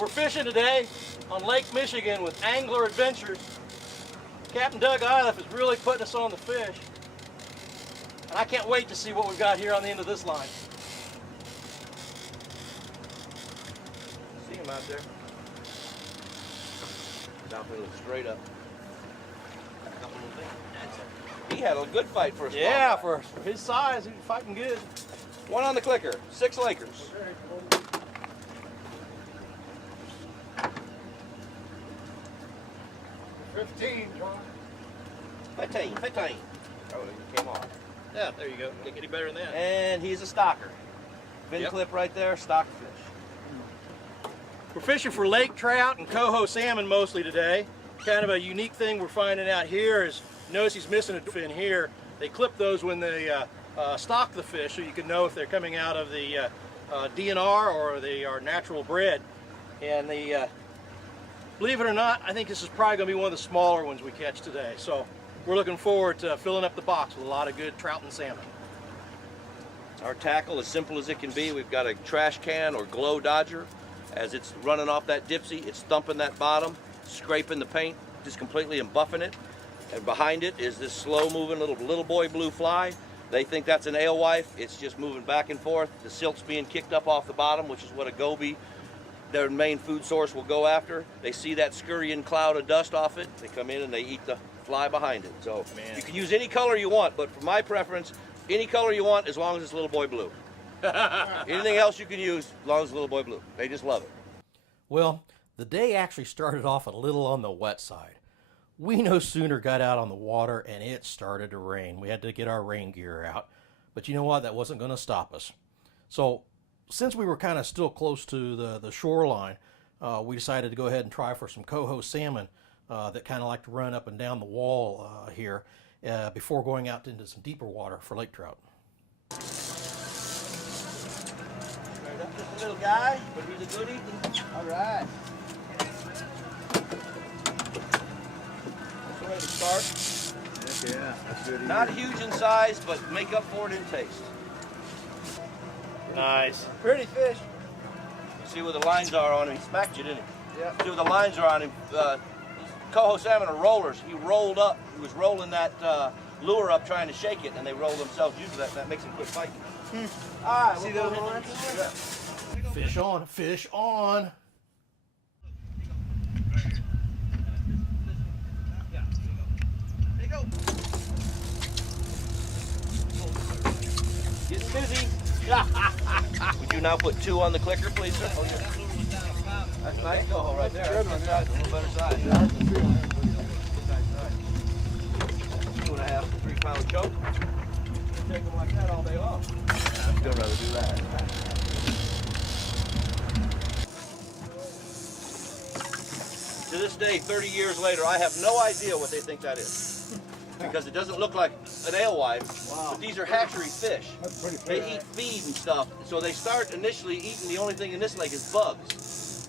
We're fishing today on Lake Michigan with Angler Adventures. Captain Doug Iliff is really putting us on the fish. And I can't wait to see what we've got here on the end of this line. See him out there? Jumping straight up. He had a good fight for a small Yeah, guy. for his size, he's fighting good. One on the clicker, 6 Lakers. 15, John. 15. Oh, he came off. Yeah, there you go. Can't get any better than that. And he's a stocker. Fin Yep. clip right there, stock fish. We're fishing for lake trout and coho salmon mostly today. Kind of a unique thing we're finding out here is, notice he's missing a fin here. They clip those when they stock the fish so you can know if they're coming out of the DNR or they are natural bred. And the believe it or not, I think this is probably going to be one of the smaller ones we catch today. So we're looking forward to filling up the box with a lot of good trout and salmon. Our tackle, as simple as it can be, we've got a trash can or glow dodger. As it's running off that dipsy, it's thumping that bottom, scraping the paint just completely and buffing it. And behind it is this slow-moving little boy blue fly. They think that's an alewife. It's just moving back and forth. The silk's being kicked up off the bottom, which is what a goby, their main food source, will go after. They see that scurrying cloud of dust off it. They come in and they eat the fly behind it. So Man. you can use any color you want, but for my preference, any color you want as long as it's little boy blue. Anything else you can use as long as it's little boy blue. They just love it. Well, the day actually started off a little on the wet side. We no sooner got out on the water and it started to rain. We had to get our rain gear out. But you know what? That wasn't going to stop us. So since we were kind of still close to the shoreline, we decided to go ahead and try for some coho salmon that kind of like to run up and down the wall here before going out into some deeper water for lake trout. Just a little guy, but he's a good eating. All right. That's the way to start. Yeah, that's good. Not huge in size, but make up for it in taste. Nice. Pretty fish. You see where the lines are on him? He smacked you, didn't he? Yep. See where the lines are on him? Coho salmon are rollers. He rolled up. He was rolling that lure up trying to shake it, and they roll themselves. Usually that makes them quit fighting. All right, See we'll those go lines? Yeah. Fish on, fish on. There you go. Getting busy. Would you now put 2 on the clicker, please, sir? Oh, yeah. That's a nice coho right there. Good one, That's a little better size. Yeah, I can feel it. 2.5 to 3 pound choke. Take them like that all day long. I'd still rather do that. To this day, 30 years later, I have no idea what they think that is. Because it doesn't look like an alewife, but these are hatchery fish. That's pretty They fish. eat feed and stuff, so they start initially eating, the only thing in this lake is bugs.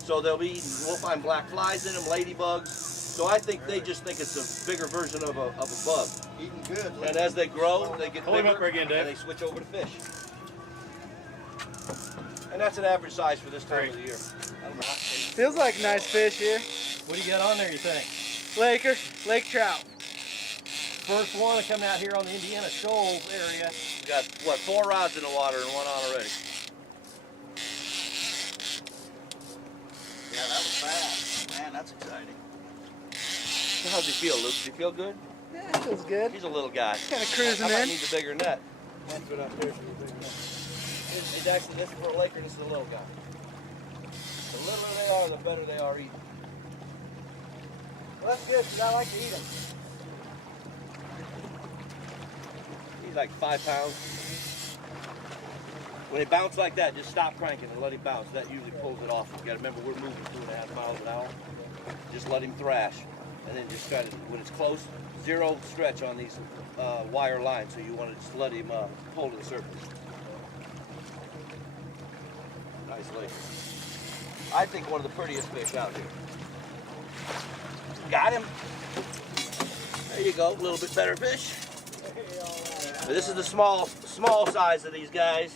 So they'll be eating, we'll find black flies in them, ladybugs. So I think they just think it's a bigger version of a bug. Eating good. And as they grow, they get Hold him bigger, up there again, Dave. and they switch over to fish. And that's an average size for this time of the year. Feels like nice fish here. What do you got on there, you think? Lake trout. First one to come out here on the Indiana Shoals area. We got, what, 4 rods in the water and 1 on already. Yeah, that was fast. Man, that's exciting. How's he feel, Luke? Does he feel good? Yeah, it feels good. He's a little guy. Kind of cruising I might in. need the bigger net. One foot up there for the big one. It's actually, this is for a Laker, this is a little guy. The littler they are, the better they are eating. Well, that's good because I like to eat them. He's like 5 pounds. When they bounce like that, just stop cranking and let him bounce. That usually pulls it off. You gotta remember we're moving 2.5 miles an hour. Just let him thrash. And then just try to, when it's close, 0 stretch on these wire lines. So you want to just let him pull to the surface. Nice lake. I think one of the prettiest fish out here. Got him. There you go, a little bit better fish. But this is the small size of these guys.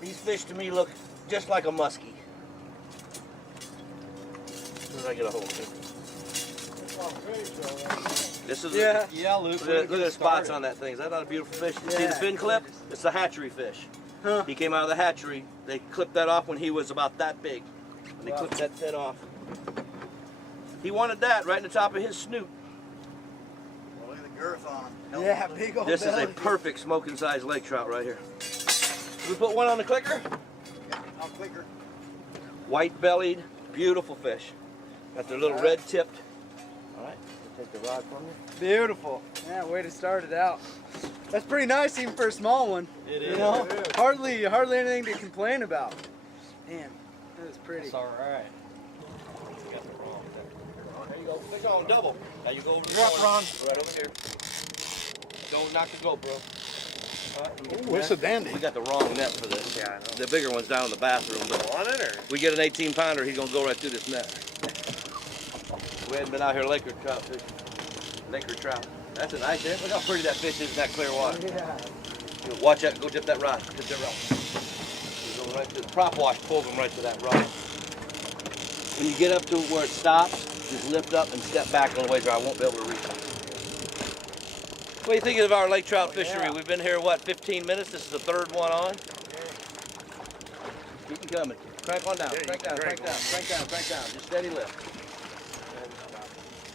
These fish to me look just like a muskie. Where did I get a hold of it? This is Yeah, Luke. look at the spots on that thing. Is that not a beautiful fish? See the fin clip? It's a hatchery fish. Huh. He came out of the hatchery. They clipped that off when he was about that big. And they clipped that fin off. He wanted that right in the top of his snoot. Well, look at the girth on him. Yeah, big old This is a belly. perfect smoking size lake trout right here. Can we put one on the clicker? I'll clicker. White bellied, beautiful fish. Got their little red tipped. All right, we'll take the rod from you. Beautiful. Yeah, way to start it out. That's pretty nice even for a small one. It You is. know, hardly anything to complain about. Man, that is pretty. It's all right. There you go. Fish on double. Now you go over the You're up, corner. Ron. Right over here. Don't knock the GoPro. What's a dandy? We got the wrong net for this. Yeah, I know. The bigger one's down in the bathroom. But on it, or? We get an 18-pounder, he's gonna go right through this net. We hadn't been out here laker trout fishing. Laker trout. That's a nice fish. Look how pretty that fish is in that clear water. Yeah. Watch that. Go dip that rod. Dip that rod. You go right to the prop wash. Pulls them right to that rod. When you get up to where it stops, just lift up and step back a little ways, or I won't be able to reach it. What do you think of our lake trout fishery? We've been here, what, 15 minutes? This is the third one on. Keep them coming. Crank on down. Crank down. Crank down. Crank down. Crank down. Just steady lift.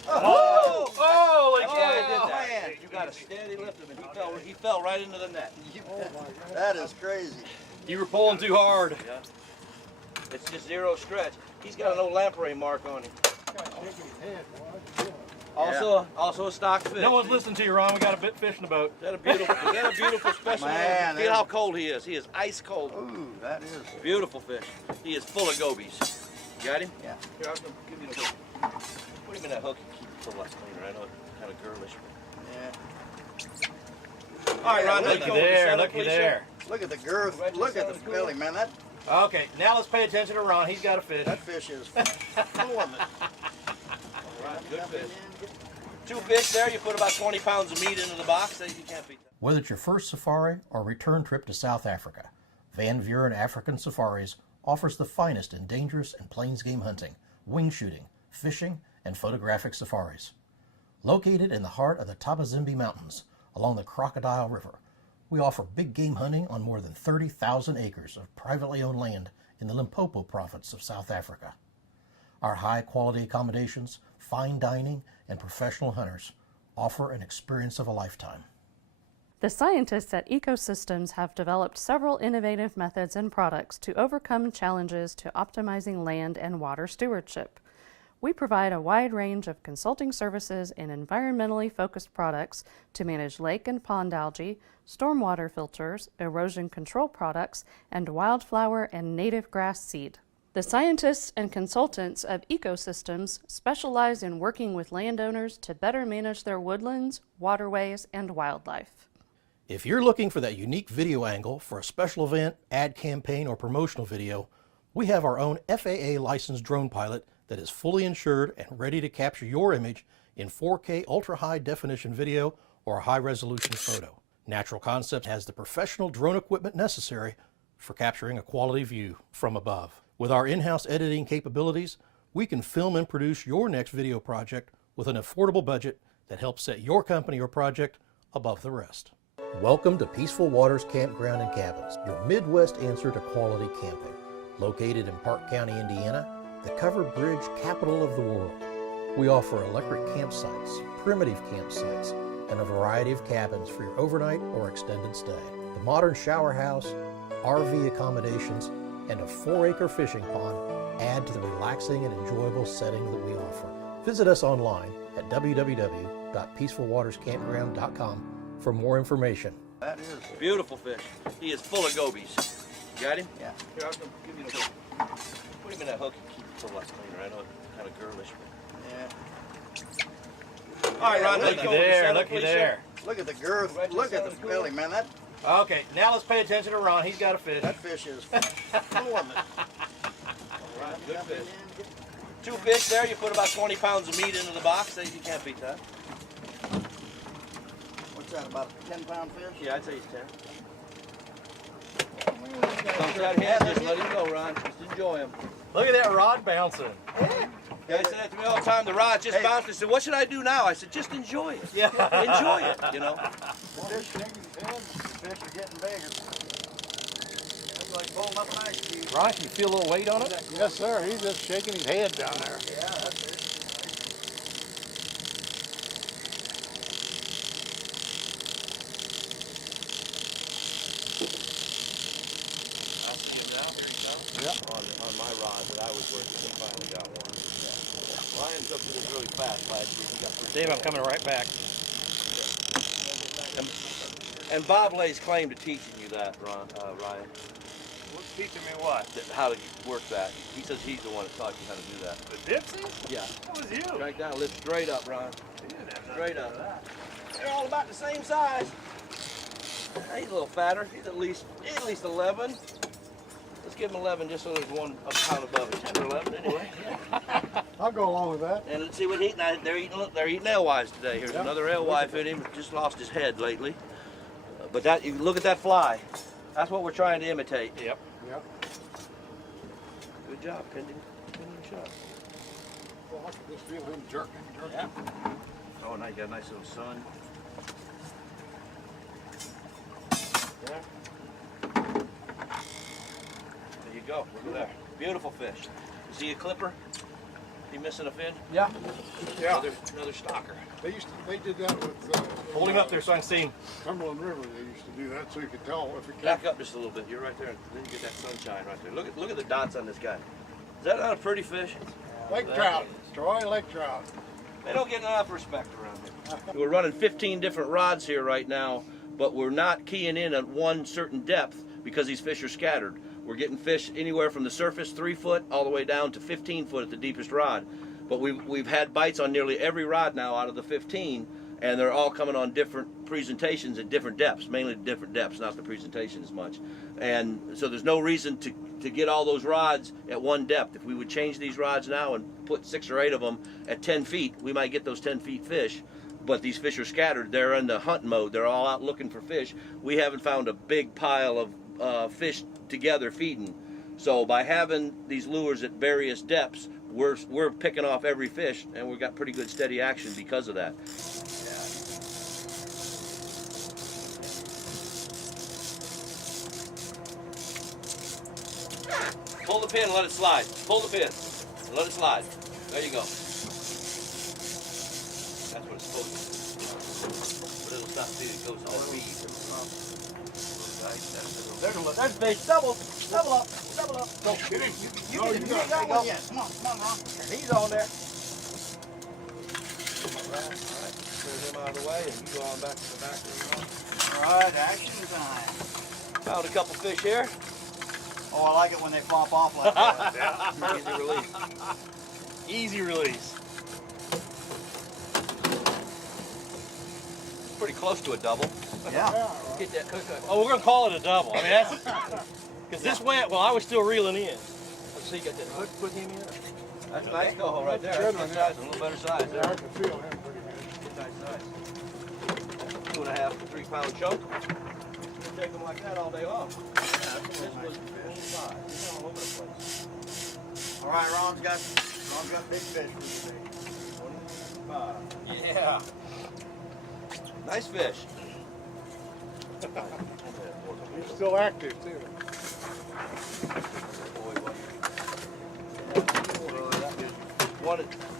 Oh! Oh! Like Oh, that. I did that. You got to steady lift him, and he fell right into the net. That is crazy. You were pulling too hard. Yeah. It's just zero stretch. He's got an old lamprey mark on him. Also a stock fish. No one's listening to you, Ron. We got a bit fish in the boat. Is that a beautiful specimen? Man, Feel how cold he is. He is ice cold. Ooh, that is. Beautiful fish. He is full of gobies. You got him? Yeah. Here, I'm gonna give you the hook. Put him in that hook and keep it a little less cleaner. I know it's kind of girlish. Yeah. All right, Ron, let's Looky go with the there. center, Looky please, there. Look at the girth. Right to Look at the the center, belly, man. That Okay, now let's pay attention to Ron. He's got a fish. fish is full of it. Right, good fish. 2 fish there. You put about 20 pounds of meat into the box. You can't beat that. Whether it's your first safari or return trip to South Africa, Van Vuren African Safaris offers the finest in dangerous and plains game hunting, wing shooting, fishing, and photographic safaris. Located in the heart of the Tabazimbi Mountains along the Crocodile River, we offer big game hunting on more than 30,000 acres of privately owned land in the Limpopo province of South Africa. Our high-quality accommodations, fine dining, and professional hunters offer an experience of a lifetime. The scientists at Ecosystems have developed several innovative methods and products to overcome challenges to optimizing land and water stewardship. We provide a wide range of consulting services and environmentally focused products to manage lake and pond algae, stormwater filters, erosion control products, and wildflower and native grass seed. The scientists and consultants of Ecosystems specialize in working with landowners to better manage their woodlands, waterways, and wildlife. If you're looking for that unique video angle for a special event, ad campaign, or promotional video, we have our own FAA licensed drone pilot that is fully insured and ready to capture your image in 4K ultra-high definition video or a high-resolution photo. Natural Concepts has the professional drone equipment necessary for capturing a quality view from above. With our in-house editing capabilities, we can film and produce your next video project with an affordable budget that helps set your company or project above the rest. Welcome to Peaceful Waters Campground and Cabins, your Midwest answer to quality camping. Located in Park County, Indiana, the covered bridge capital of the world. We offer electric campsites, primitive campsites, and a variety of cabins for your overnight or extended stay. The modern shower house, RV accommodations, and a 4-acre fishing pond add to the relaxing and enjoyable setting that we offer. Visit us online at www.peacefulwaterscampground.com for more information. That is. Beautiful fish. He is full of gobies. You got him? Yeah. Here, I'm gonna give you the hook. Put him in that hook and keep it a little less cleaner. I know it's kind of girlish. Yeah. All right, Ron, let's Looky go with the there. center, Looky please, there. Look at the girth. Right to Look at center, the belly, man. That Okay, now let's pay attention to Ron. He's got a fish. fish is full of it. All right, good fish. 2 fish there. You put about 20 pounds of meat into the box. You can't beat that. What's that? About a 10-pound fish? Yeah, I'd say he's 10. Comes out head, just let him go, Ron. Just enjoy him. Look at that rod bouncing. Guys say that to me all the time. The rod just bounced. They said, "What should I do now?" I said, "Just enjoy it. Yeah, enjoy it. You know." The fish shaking his head, the fish are getting bigger. That's like pulling up an ice cube. Ron, can you feel a little weight on it? Yes, sir. He's just shaking his head down there. Yeah, that's it. I see him now. Here he comes. Yep. On my rod that I was working, he finally got one. Yeah. Ryan's up to this really fast last year. He got pretty Dave, I'm coming right back. And Bob lays claim to teaching you that, Ryan. What's teaching me what? How to work that. He says he's the one that taught you how to do that. The dipsy? Yeah. That was you. Strike down, lift straight up, Ron. Straight up. They're all about the same size. He's a little fatter. He's at least 11. Let's give him 11 just so there's one a pound above it. 10 or 11 anyway. I'll go along with that. And let's see what they're eating alewives today. Here's another alewife in him. Just lost his head lately. But that, you look at that fly. That's what we're trying to imitate. Yep. Yep. Good job, Pending. Shot. Well, I can just feel him jerking. Yeah. Oh, now you got a nice little sun. There. There you go. Look at that. Beautiful fish. You see a clipper? He missing a fin? Yeah. Yeah. Another stalker. They did that with Hold him up there so I can see him. Cumberland River. They used to do that so you could tell if it came. Back up just a little bit. You're right there. Then you get that sunshine right there. Look at the dots on this guy. Is that not a pretty fish? Lake trout. Troy lake trout. They don't get enough respect around here. We're running 15 different rods here right now, but we're not keying in at one certain depth because these fish are scattered. We're getting fish anywhere from the surface 3 foot all the way down to 15 foot at the deepest rod. But we've had bites on nearly every rod now out of the 15, and they're all coming on different presentations at different depths, mainly different depths, not the presentation as much. And so there's no reason to get all those rods at one depth. If we would change these rods now and put 6 or 8 of them at 10 feet, we might get those 10 feet fish. But these fish are scattered. They're in the hunt mode. They're all out looking for fish. We haven't found a big pile of fish together feeding. So by having these lures at various depths, we're picking off every fish, and we've got pretty good steady action because of that. Pull the pin and let it slide. Pull the pin and let it slide. There you go. That's what it's supposed to do. But it'll stop till it goes to the feed. There's fish. Double up. Go. You ain't got one yet. Come on, Ron. He's on there. All right. Clear him out of the way, and you go on back to the back of All right, action time. Found a couple fish here. Oh, I like it when they flop off like that. Easy release. Easy release. Pretty close to a double. Yeah. Get that cook up. Oh, we're gonna call it a double. I mean, that's because this went. Well, I was still reeling in. Let's see, you got that hook put him in. That's a nice coho right there. Good That's one, good size, a little better size Yeah, I there. can feel him pretty good. Nice size. 2.5 to 3 pound chunk. You take them like that all day long. This was 25. He's all over the place. All right, Ron's got big fish for you today. 25. Yeah. Nice fish. He's still active too.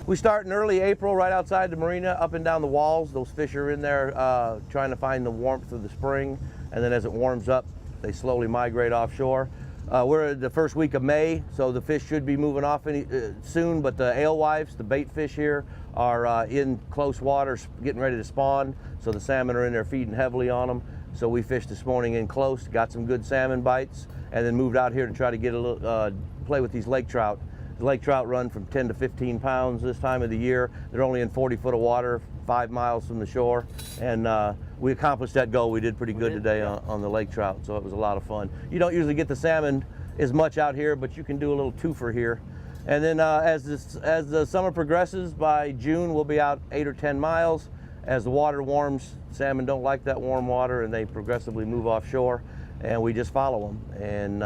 We start in early April right outside the marina, up and down the walls. Those fish are in there trying to find the warmth of the spring, and then as it warms up, they slowly migrate offshore. We're at the first week of May, so the fish should be moving off soon, but the alewives, the bait fish here, are in close water getting ready to spawn, so the salmon are in there feeding heavily on them. So we fished this morning in close, got some good salmon bites, and then moved out here to try to get a little play with these lake trout. The lake trout run from 10 to 15 pounds this time of the year. They're only in 40 foot of water, 5 miles from the shore, and we accomplished that goal. We did pretty good today on the lake trout, so it was a lot of fun. You don't usually get the salmon as much out here, but you can do a little twofer here. And then as the summer progresses, by June we'll be out 8 or 10 miles. As the water warms, salmon don't like that warm water, and they progressively move offshore, and we just follow them. And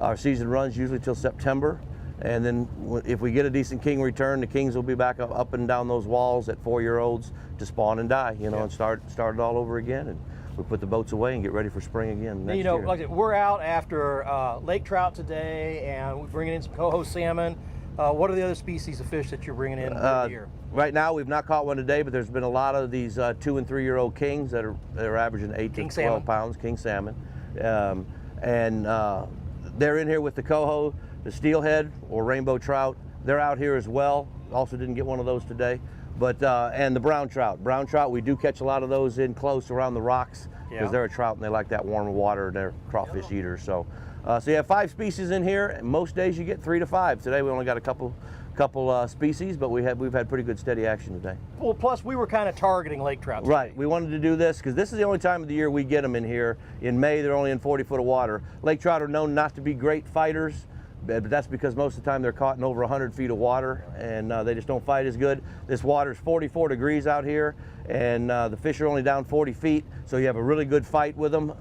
our season runs usually till September. And then if we get a decent king return, the kings will be back up and down those walls at 4-year-olds to spawn and die, you know, and start it all over again. And we put the boats away and get ready for spring again next You know, year. like I said, we're out after lake trout today, and we're bringing in some coho salmon. What are the other species of fish that you're bringing in here? Right now, we've not caught one today, but there's been a lot of these 2- and 3-year-old kings that are averaging 8 to 12 pounds, king salmon. They're in here with the coho, the steelhead or rainbow trout. They're out here as well. Also didn't get one of those today. But and the brown trout. Brown trout, we do catch a lot of those in close around the rocks because they're a trout and they like that warm water and they're crawfish eaters. So, so you have 5 species in here. And most days you get 3 to 5. Today we only got a couple species, but we've had pretty good steady action today. Well, plus we were kind of targeting lake trout today. Right, we wanted to do this because this is the only time of the year we get them in here. In May, they're only in 40 foot of water. Lake trout are known not to be great fighters, but that's because most of the time they're caught in over 100 feet of water and they just don't fight as good. This water's 44 degrees out here and the fish are only down 40 feet, so you have a really good fight with them.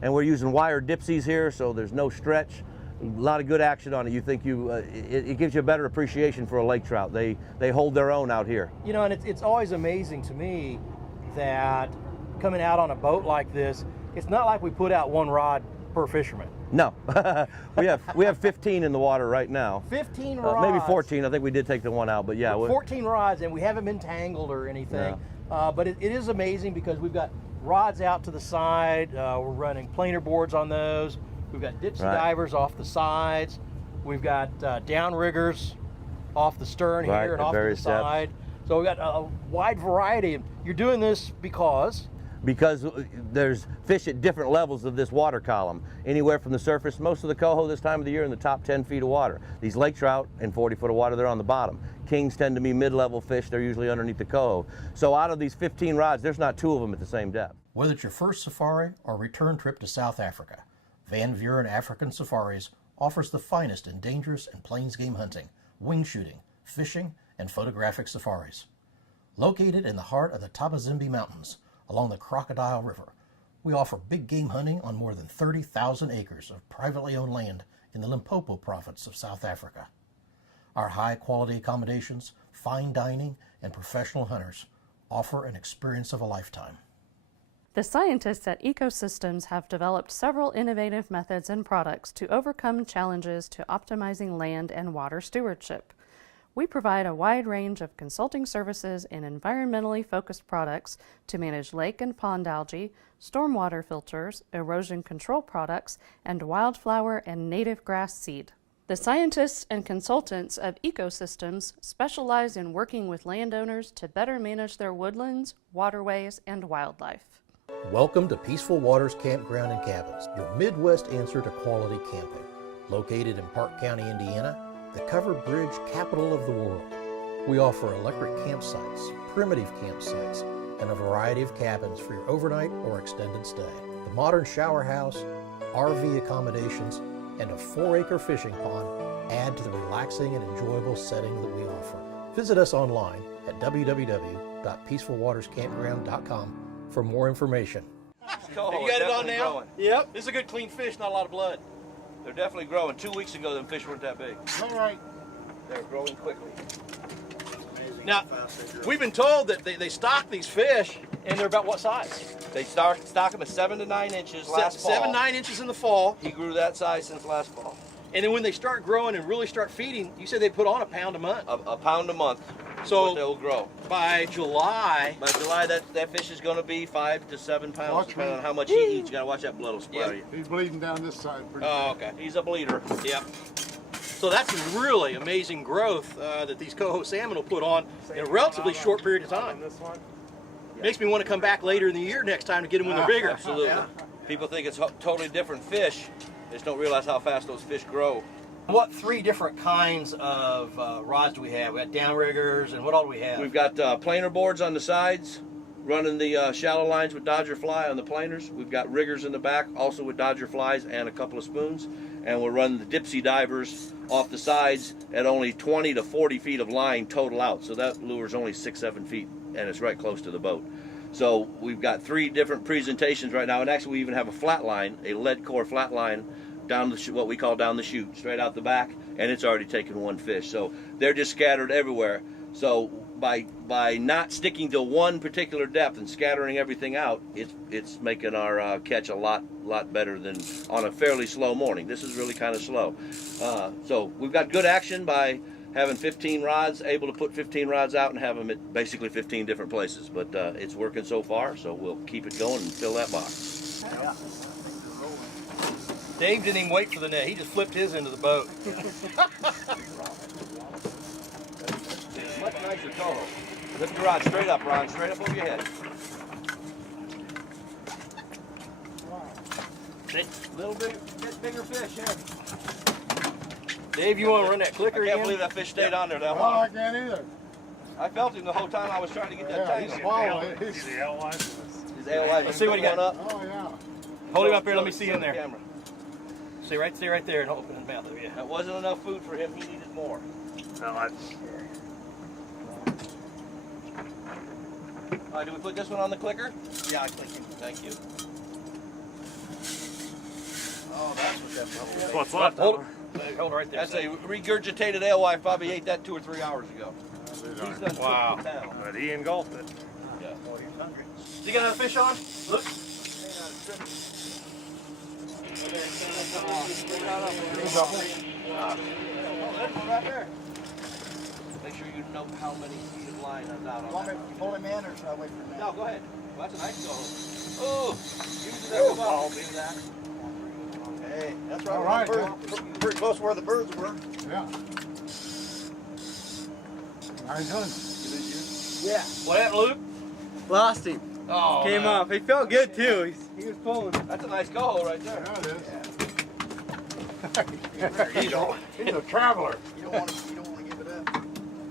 And we're using wire dipsies here, so there's no stretch. A lot of good action on it. You think it gives you a better appreciation for a lake trout. They hold their own out here. You know, and it's always amazing to me that coming out on a boat like this, it's not like we put out 1 rod per fisherman. No, we have 15 in the water right now. 15 rods. Maybe 14. I think we did take the one out, but yeah. 14 rods, and we haven't been tangled or anything. But it is amazing because we've got rods out to the side. We're running planer boards on those. We've got dipsy divers off the sides. We've got downriggers off the stern here and off to the side. So we've got a wide variety. You're doing this because there's fish at different levels of this water column, anywhere from the surface. Most of the coho this time of the year in the top 10 feet of water. These lake trout in 40 foot of water, they're on the bottom. Kings tend to be mid-level fish. They're usually underneath the coho. So out of these 15 rods, there's not 2 of them at the same depth. whether it's your first safari or return trip to South Africa, Van Vuren African Safaris offers the finest in dangerous and plains game hunting, wing shooting, fishing, and photographic safaris. Located in the heart of the Tabazimbi Mountains, along the Crocodile River, we offer big game hunting on more than 30,000 acres of privately owned land in the Limpopo province of South Africa. Our high-quality accommodations, fine dining, and professional hunters offer an experience of a lifetime. The scientists at Ecosystems have developed several innovative methods and products to overcome challenges to optimizing land and water stewardship. We provide a wide range of consulting services and environmentally focused products to manage lake and pond algae, stormwater filters, erosion control products, and wildflower and native grass seed. The scientists and consultants of Ecosystems specialize in working with landowners to better manage their woodlands, waterways, and wildlife. Welcome to Peaceful Waters Campground and Cabins, your Midwest answer to quality camping. Located in Park County, Indiana, the covered bridge capital of the world. We offer electric campsites, primitive campsites, and a variety of cabins for your overnight or extended stay. The modern shower house, RV accommodations, and a 4-acre fishing pond add to the relaxing and enjoyable setting that we offer. Visit us online at www.peacefulwaterscampground.com for more information. You You got it on now? Yep. This is a good clean fish, not a lot of blood. They're definitely growing. 2 weeks ago, them fish weren't that big. All right. They're growing quickly. Now, we've been told that they stock these fish, and they're about what size? They stock them at 7 to 9 inches last fall. 7-9 inches in the fall. He grew that size since last fall. And then when they start growing and really start feeding, you said they put on a pound a month. A pound a month. So they'll grow. By July, that fish is going to be 5 to 7 pounds, Watch depending me. on how much he eats. You got to watch that blood will splatter you. He's bleeding down this side pretty oh, okay. He's a bleeder. Yep. So that's really amazing growth that these coho salmon will put on in a relatively short period of time. Makes me want to come back later in the year next time to get them when they're bigger. Absolutely. Yeah. People think it's totally different fish. They just don't realize how fast those fish grow. What 3 different kinds of rods do we have? We got downriggers, and what all do we have? We've got planer boards on the sides, running the shallow lines with Dodger fly on the planers. We've got riggers in the back, also with Dodger flies and a couple of spoons. And we're running the dipsy divers off the sides at only 20 to 40 feet of line total out. So that lure's only 6-7 feet, and it's right close to the boat. So we've got 3 different presentations right now, and actually we even have a flat line, a lead core flat line down the what we call down the chute, straight out the back, and it's already taken one fish. So they're just scattered everywhere. So by not sticking to one particular depth and scattering everything out, it's making our catch a lot better than on a fairly slow morning. This is really kind of slow. So we've got good action by having 15 rods, able to put 15 rods out and have them at basically 15 different places. But it's working so far, so we'll keep it going and fill that box. Yeah. Dave didn't even wait for the net. He just flipped his into the boat. Much nicer coho. Lift your rod straight up, Ron, straight up over your head. Little bit bigger fish here. Dave, you want to run that clicker I again? can't believe that fish stayed on there that Oh, I long. can't either. I felt him the whole time I was trying to get that Yeah, he's tangle. swallowing it. He's the alewife. His alewife Let's see what he got. up. Oh, yeah. Hold him up here. Let me see Show in the there. camera. Stay right there and open his mouth. Yeah. That wasn't enough food for him. He needed more. No, I, All right, do we put this one on the clicker? Yeah, I click it. Thank you. Oh, that's what that that's what's left Hold of it. Hold it right there. That's a regurgitated alewife. Bobby ate that 2 or 3 hours ago. He's done Wow. cooked it down. But he engulfed it. Yeah. You got another fish on? Look. Right there. Make sure you know how many feet of line is out on that. Pull him in or should I wait for him? No, go ahead. Well, that's a nice go. Oh, use that ball. Do that. Hey, that's All right. pretty close to where the birds were. Yeah. Nice one. Yeah. What happened, Luke? Lost him. Oh, Came no. off. He felt good too. He was pulling. That's a nice coho right there. Yeah, it is. Yeah. He's a traveler. You don't want to give it up.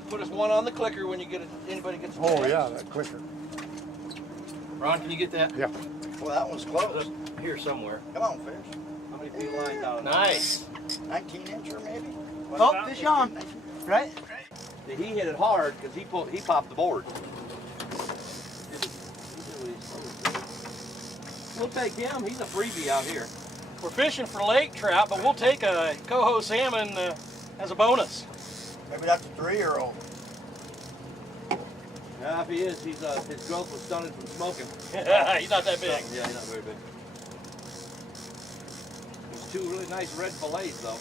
Put us one on the clicker when you get it. Anybody gets a Oh, chance. yeah, that clicker. Ron, can you get that? Yeah. Well, that one's close. Here somewhere. Come on, fish. How many feet of line out on that? Nice. 19-incher maybe. Oh, fish on. Right? He hit it hard because he popped the board. We'll take him. He's a freebie out here. We're fishing for lake trout, but we'll take a coho salmon as a bonus. Maybe that's a 3-year-old. Yeah, if he is, his growth was stunted from smoking. He's not that big. Yeah, he's not very big. There's 2 really nice red fillets though.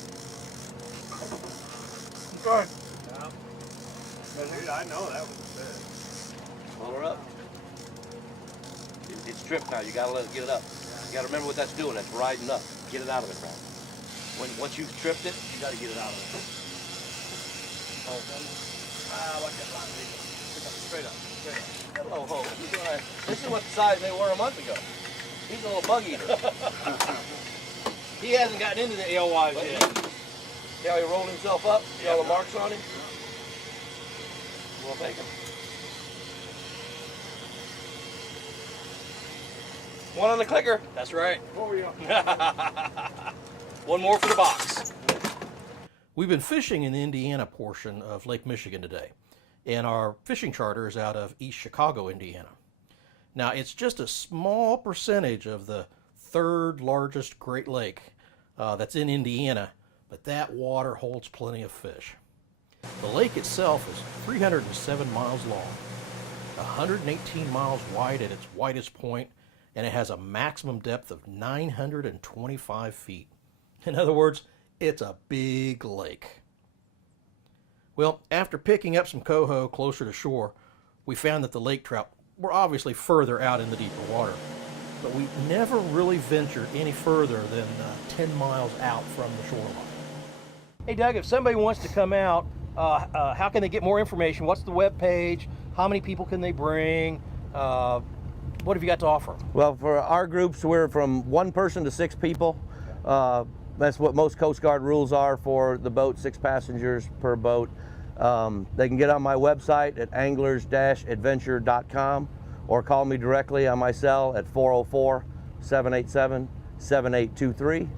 Good. Dude, I know that was a fish. Pull her up. It's tripped now. You gotta let it get it up. You gotta remember what that's doing. That's riding up. Get it out of it, Trout. Once you've tripped it, you gotta get it out of it. Watch that line. Straight up. Straight up. Hello, ho. This is what the size they were a month ago. He's a little bug eater. He hasn't gotten into the alewives yet. See how he rolled himself up? See all the marks on him? We'll take him. One on the clicker. That's right. Oh, yeah. One more for the box. We've been fishing in the Indiana portion of Lake Michigan today, and our fishing charter is out of East Chicago, Indiana. Now, it's just a small percentage of the 3rd largest Great Lake that's in Indiana, but that water holds plenty of fish. The lake itself is 307 miles long, 118 miles wide at its widest point, and it has a maximum depth of 925 feet. In other words, it's a big lake. Well, after picking up some coho closer to shore, we found that the lake trout were obviously further out in the deeper water, but we never really ventured any further than 10 miles out from the shoreline. Hey, Doug, if somebody wants to come out, how can they get more information? What's the web page? How many people can they bring? What have you got to offer? Well, for our groups, we're from 1 person to 6 people. That's what most Coast Guard rules are for the boat, 6 passengers per boat. They can get on my website at anglers-adventure.com or call me directly on my cell at 404-787-7823,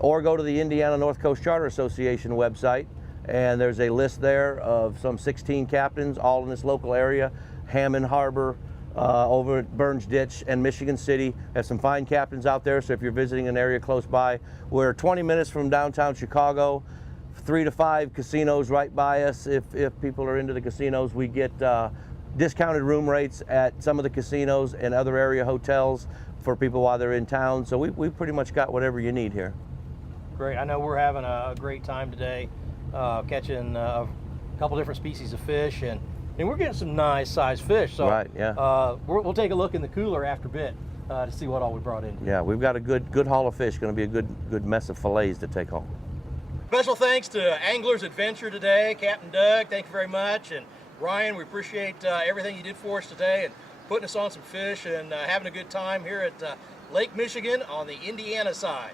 or go to the Indiana North Coast Charter Association website, and there's a list there of some 16 captains all in this local area: Hammond Harbor, over at Burns Ditch and Michigan City. Have some fine captains out there, so if you're visiting an area close by, we're 20 minutes from downtown Chicago, 3 to 5 casinos right by us. If people are into the casinos, we get discounted room rates at some of the casinos and other area hotels for people while they're in town. So we pretty much got whatever you need here. Great. I know we're having a great time today, catching a couple different species of fish, and we're getting some nice sized fish. So Right, yeah. We'll take a look in the cooler after a bit to see what all we brought in. Yeah, we've got a good haul of fish. Going to be a good mess of fillets to take home. Special thanks to Anglers Adventure today, Captain Doug, thank you very much, and Ryan, we appreciate everything you did for us today and putting us on some fish and having a good time here at Lake Michigan on the Indiana side.